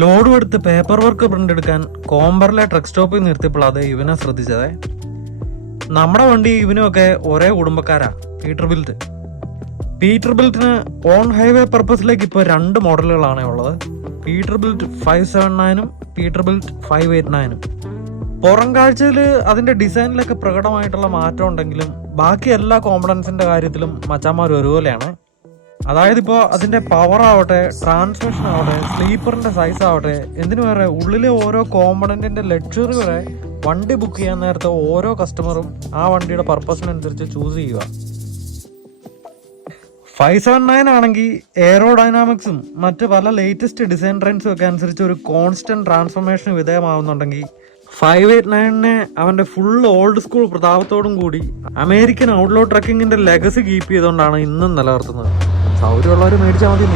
ലോഡും എടുത്ത് paper work print എടുക്കാൻ കോമ്പറിലെ ട്രക്ക് സ്റ്റോപ്പിൽ നിർത്തിയപ്പോൾ അത് ഇവനെ ശ്രദ്ധിച്ചതേ. നമ്മുടെ വണ്ടി ഇവനുമൊക്കെ ഒരേ കുടുംബക്കാരാ, പീറ്റർബിൽറ്റിന് ഓൺ ഹൈവേ പർപ്പസിലേക്ക് ഇപ്പോൾ 2 മോഡലുകളാണ് ഉള്ളത്. പീറ്റർബിൽറ്റ് 579ഉം പീറ്റർബിൽറ്റ് 589ഉം. പുറം കാഴ്ചയിൽ അതിന്റെ ഡിസൈനിലൊക്കെ പ്രകടമായിട്ടുള്ള മാറ്റം ഉണ്ടെങ്കിലും ബാക്കി എല്ലാ കോമ്പണൻസിന്റെ കാര്യത്തിലും മച്ചാന്മാർ ഒരുപോലെയാണ്. അതായത് ഇപ്പോൾ അതിന്റെ പവർ ആവട്ടെ, ട്രാൻസ്മിഷൻ ആവട്ടെ, സ്ലീപ്പറിന്റെ സൈസ് ആവട്ടെ, എന്തിനു വേറെ ഉള്ളിലെ ഓരോ കോമ്പണന്റിന്റെ ലക്ഷറി വരെ വണ്ടി ബുക്ക് ചെയ്യാൻ നേരത്തെ ഓരോ കസ്റ്റമറും ആ വണ്ടിയുടെ പർപ്പസിനനുസരിച്ച് ചൂസ് ചെയ്യുക. 579 ആണെങ്കിൽ എയറോഡൈനാമിക്സും മറ്റ് പല ലേറ്റസ്റ്റ് ഡിസൈൻ ട്രെൻഡ്സും ഒക്കെ അനുസരിച്ച് ഒരു കോൺസ്റ്റന്റ് ട്രാൻസ്ഫോർമേഷന് വിധേയമാവുന്നുണ്ടെങ്കിൽ 589നെ അവന്റെ ഫുൾ ഓൾഡ് സ്കൂൾ പ്രതാപത്തോടും കൂടി അമേരിക്കൻ ഔട്ട്ലോ ട്രക്കിങ്ങിന്റെ ലെഗസി കീപ്പ് ചെയ്തുകൊണ്ടാണ് ഇന്നും നിലനിർത്തുന്നത്. സൗകര്യമുള്ളവർ മേടിച്ചാൽ മതി.